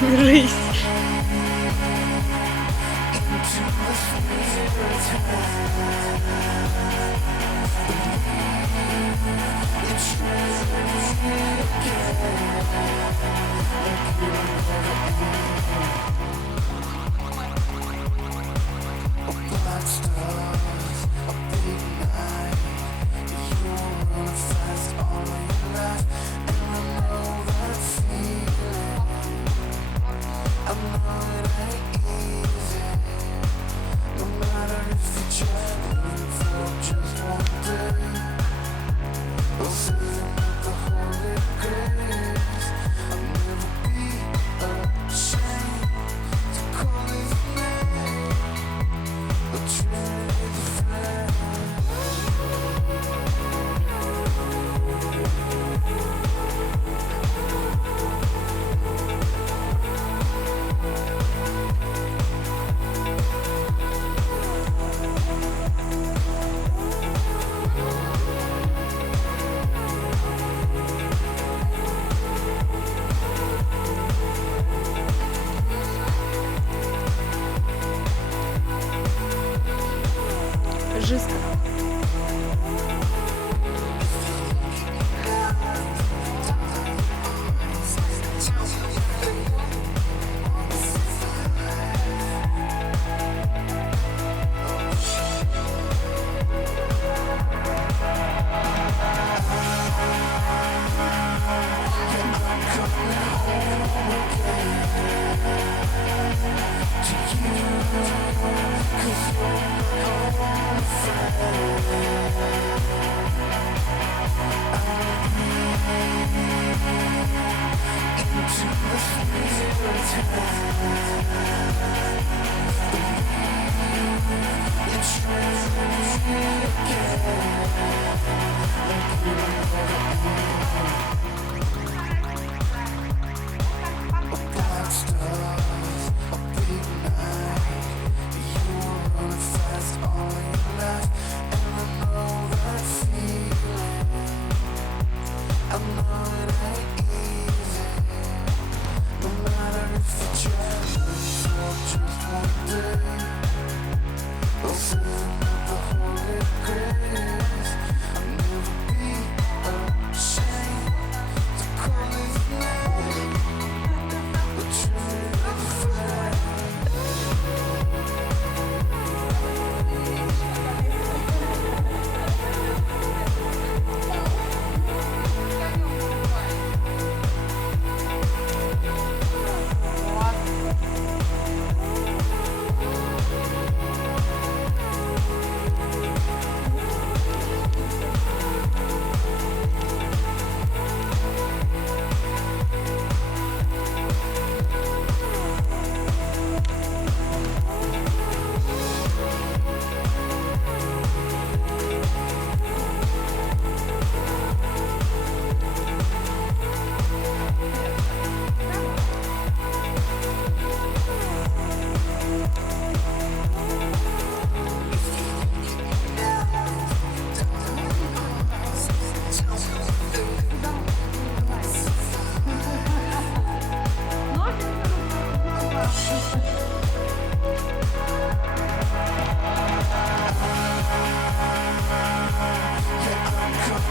Жизнь. Жизнь.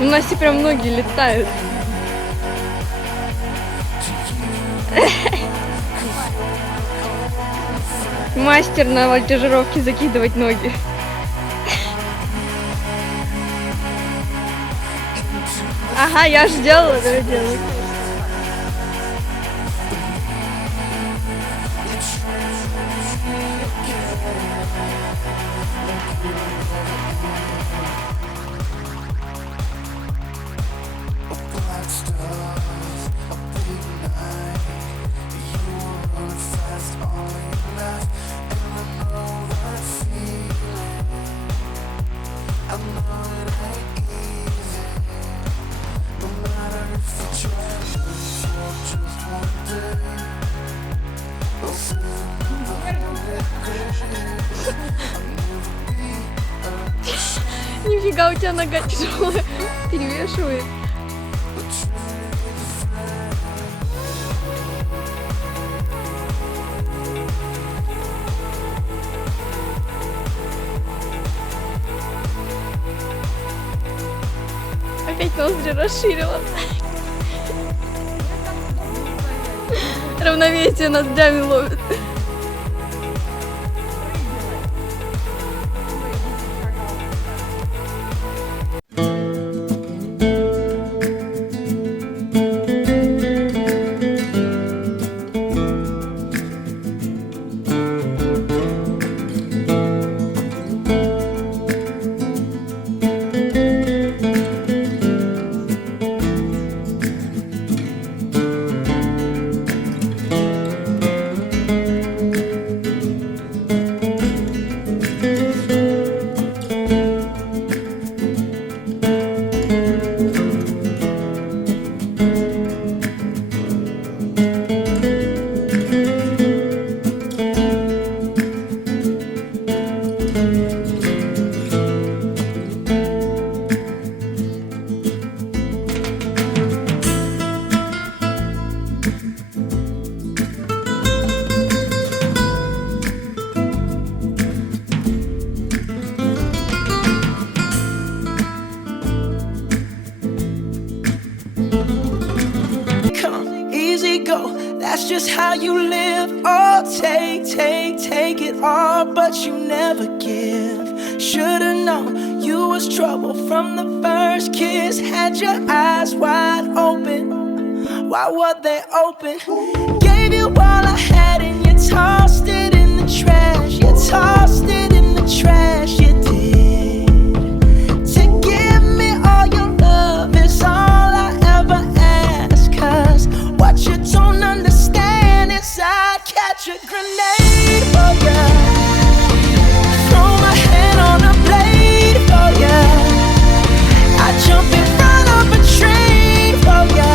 У нас теперь многие летают. Мастер на вольтижировке закидывать ноги. Ага, я же делала, давай делай. Нифига, у тебя нога тяжелая, перевешивает. ноздри расширила. Равновесие ноздрями ловит. That's just how you live. Oh, take it all, but you never give. Should've known you was trouble from the first kiss. Had your eyes wide open. Why were they open? Gave you all I had and you tossed it in the trash. You tossed it in the trash, you did. To give me all your love is all I ever ask. Cause what you don't understand is I'd catch a grenade for ya. Throw my hand on a blade for ya. I'd jump in front of a train for ya.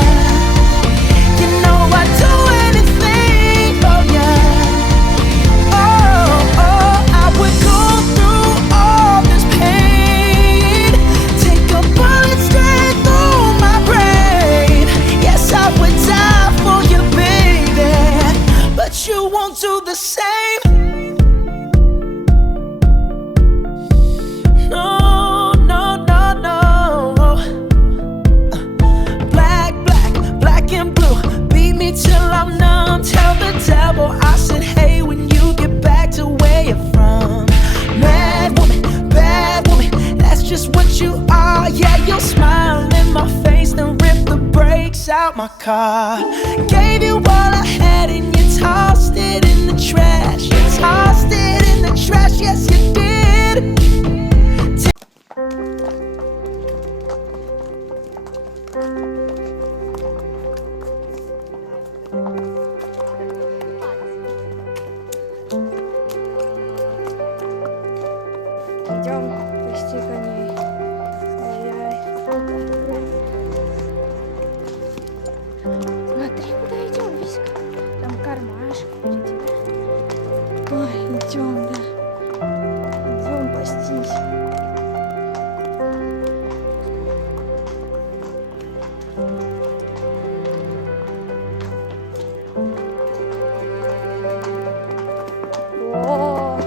You know I'd do anything for ya. Oh, I would go through all this pain. Take a bullet straight through my brain. Yes, I would die for you, baby, but you won't do the same. No, no, no, no. Black and blue. Beat me till I'm numb. Tell the devil I said, hey, when you get back to where you're from. Mad woman, that's just what you are. Yeah, you'll smile in my face, then rip the brakes out my car. Gave you all I had and you tossed it in the trash. You tossed it in the trash, yes you did. Идем пасти коней. Смотри, куда идем, Виська. Там кармашек для тебя. Ой, идем, да. Идем пастись. О!